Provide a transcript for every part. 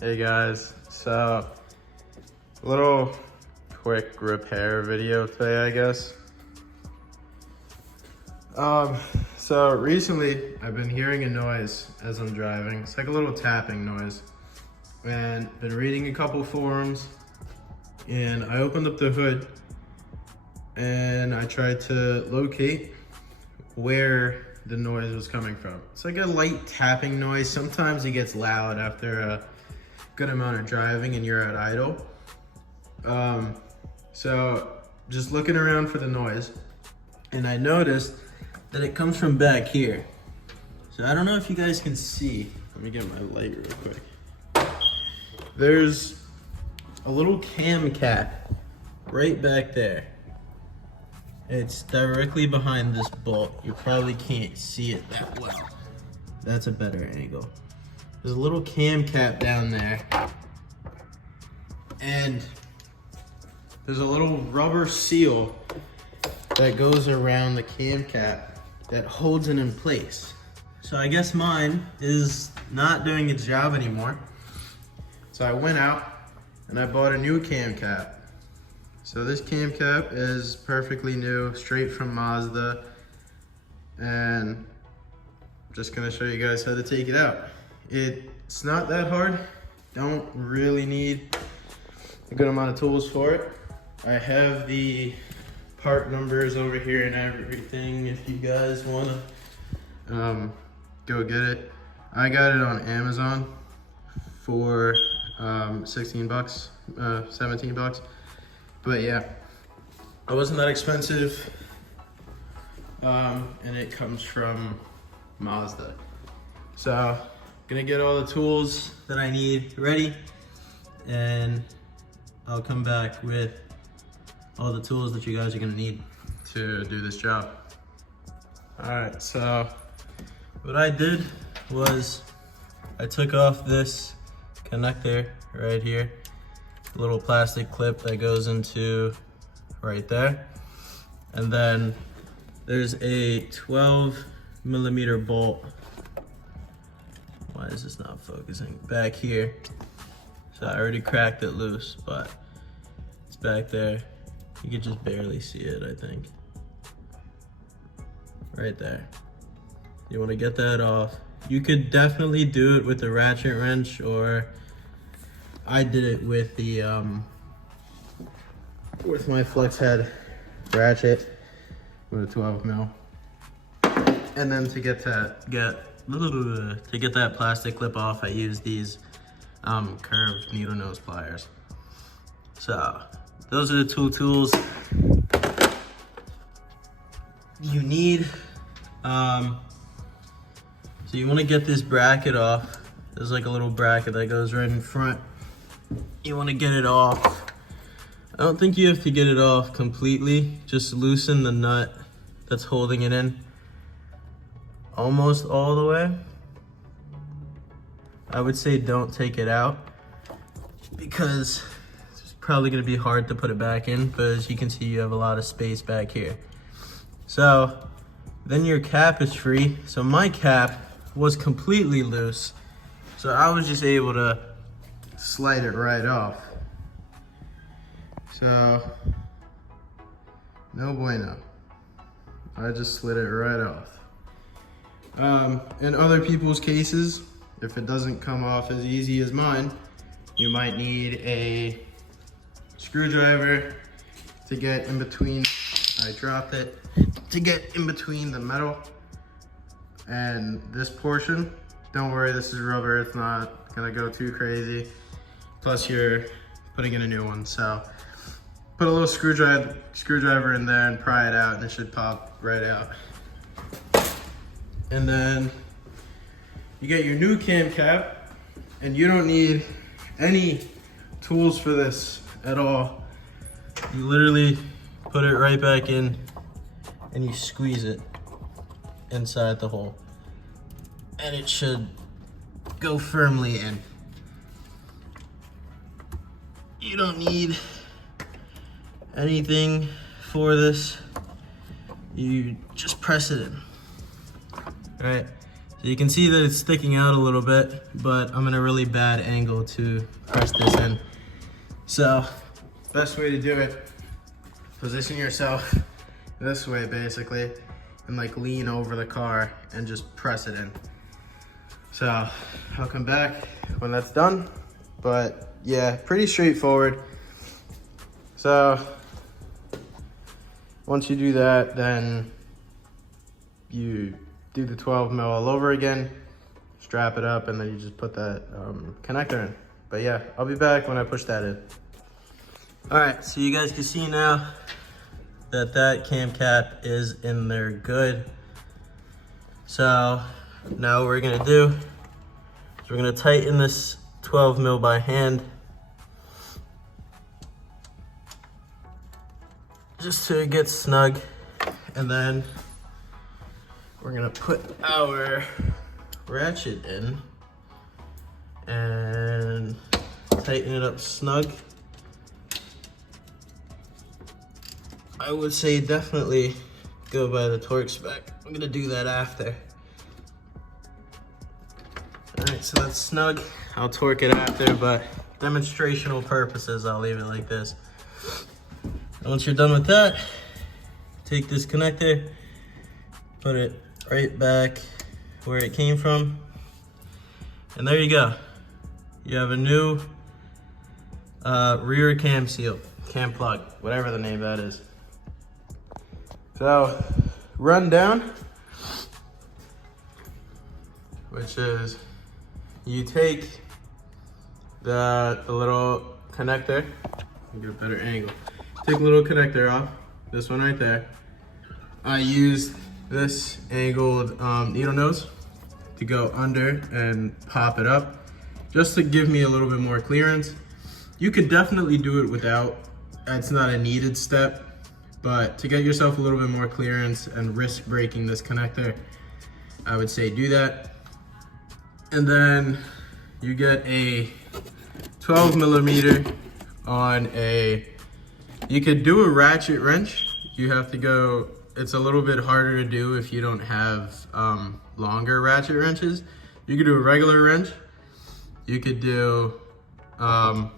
Hey guys, so a little quick repair video today, I guess. So recently I've been hearing a noise as I'm driving. It's like a little tapping noise, and been reading a couple forums, and I opened up the hood and I tried to locate where the noise was coming from. It's like a light tapping noise. Sometimes it gets loud after a good amount of driving and you're at idle. So just looking around for the noise, and I noticed that it comes from back here. So I don't know if you guys can see. Let me get my light real quick. There's a little cam cap right back there. It's directly behind this bolt. You probably can't see it that well. That's a better angle. There's a little cam cap down there, and there's a little rubber seal that goes around the cam cap that holds it in place. So I guess mine is not doing its job anymore. So I went out and I bought a new cam cap. So this cam cap is perfectly new, straight from Mazda, and I'm just gonna show you guys how to take it out. It's not that hard. Don't really need a good amount of tools for it. I have the part numbers over here and everything if you guys wanna go get it. I got it on Amazon for 16 bucks, 17 bucks. But yeah, it wasn't that expensive, and it comes from Mazda. So, gonna get all the tools that I need ready, and I'll come back with all the tools that you guys are gonna need to do this job. All right, so what I did was I took off this connector right here, little plastic clip that goes into right there, and then there's a 12mm bolt. Why is this not focusing? Back here. So I already cracked it loose, but it's back there. You can just barely see it, I think. Right there. You want to get that off. You could definitely do it with a ratchet wrench, or I did it with the with my flex head ratchet with a 12mm. And then to get that plastic clip off, I use these curved needle nose pliers. So those are the two tools you need. So you want to get this bracket off. There's like a little bracket that goes right in front. You want to get it off. I don't think you have to get it off completely. Just loosen the nut that's holding it in almost all the way. I would say don't take it out because it's probably going to be hard to put it back in, but as you can see, you have a lot of space back here. So then your cap is free. So my cap was completely loose, so I was just able to slide it right off. So no bueno. I just slid it right off. In other people's cases, if it doesn't come off as easy as mine, you might need a screwdriver to get in between. I dropped it to get in between the metal and this portion. Don't worry, this is rubber. It's not gonna go too crazy. Plus you're putting in a new one. So put a little screwdriver in there and pry it out, and it should pop right out. And then you get your new cam cap, and you don't need any tools for this at all. You literally put it right back in and you squeeze it inside the hole, and it should go firmly in. You don't need anything for this. You just press it in. All right, So you can see that it's sticking out a little bit, but I'm in a really bad angle to press this in. So best way to do it, position yourself this way basically, and like lean over the car and just press it in. So I'll come back when that's done, but yeah, pretty straightforward. So once you do that, then you do the 12 mil all over again, strap it up, and then you just put that connector in. But yeah, I'll be back when I push that in. All right, so you guys can see now that that cam cap is in there good. So now what we're gonna do is we're gonna tighten this 12 mil by hand, just so it gets snug, and then we're gonna put our ratchet in and tighten it up snug. I would say definitely go by the torque spec. I'm gonna do that after. All right, so that's snug. I'll torque it after, but demonstrational purposes, I'll leave it like this. And once you're done with that, take this connector, put it right back where it came from, and there you go. You have a new rear cam seal, cam plug, whatever the name of that is. So, rundown, which is you take the little connector, get a better angle. Take a little connector off, this one right there. I used this angled needle nose to go under and pop it up, just to give me a little bit more clearance. You could definitely do it without, that's not a needed step, but to get yourself a little bit more clearance and risk breaking this connector, I would say do that. And then you get a 12 millimeter on a, you could do a ratchet wrench. You have to go, it's a little bit harder to do if you don't have longer ratchet wrenches. You could do a regular wrench. You could do a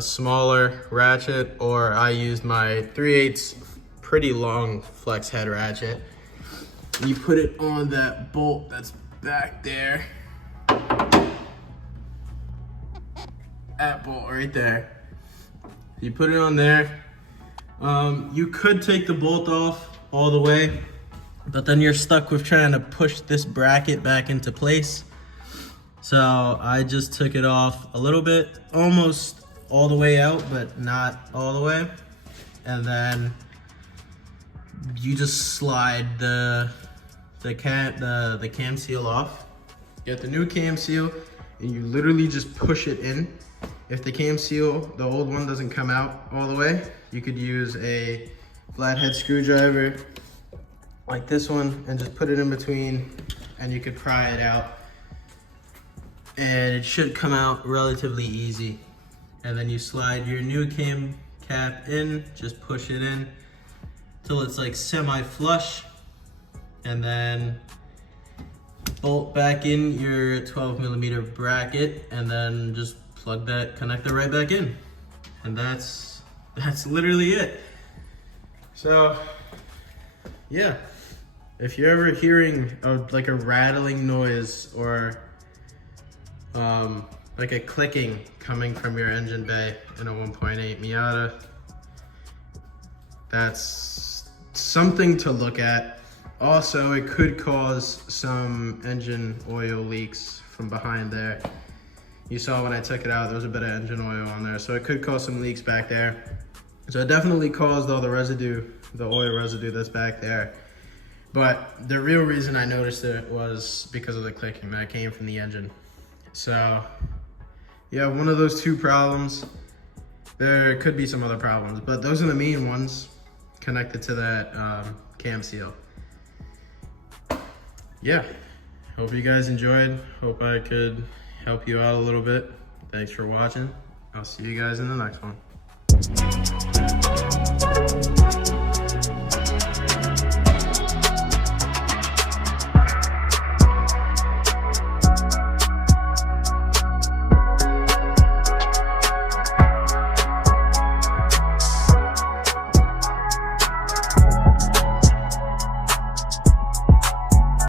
smaller ratchet, or I used my 3/8 pretty long flex head ratchet. You put it on that bolt that's back there. That bolt right there. You put it on there. You could take the bolt off all the way, but then you're stuck with trying to push this bracket back into place. So I just took it off a little bit, almost all the way out, but not all the way. And then you just slide the cam seal off. Get the new cam seal, and you literally just push it in. If the cam seal, the old one, doesn't come out all the way, you could use a flathead screwdriver like this one and just put it in between, and you could pry it out. And it should come out relatively easy. And then you slide your new cam cap in, just push it in till it's like semi-flush, and then bolt back in your 12 millimeter bracket, and then just plug that connector right back in. And that's literally it. So yeah, if you're ever hearing like a rattling noise or like a clicking coming from your engine bay in a 1.8 Miata, that's something to look at. Also, it could cause some engine oil leaks from behind there. You saw when I took it out, there was a bit of engine oil on there, so it could cause some leaks back there. So it definitely caused all the residue, the oil residue that's back there. But the real reason I noticed it was because of the clicking that came from the engine. So yeah, one of those two problems. There could be some other problems, but those are the main ones connected to that cam seal. Yeah, hope you guys enjoyed. Hope I could help you out a little bit. Thanks for watching. I'll see you guys in the next one.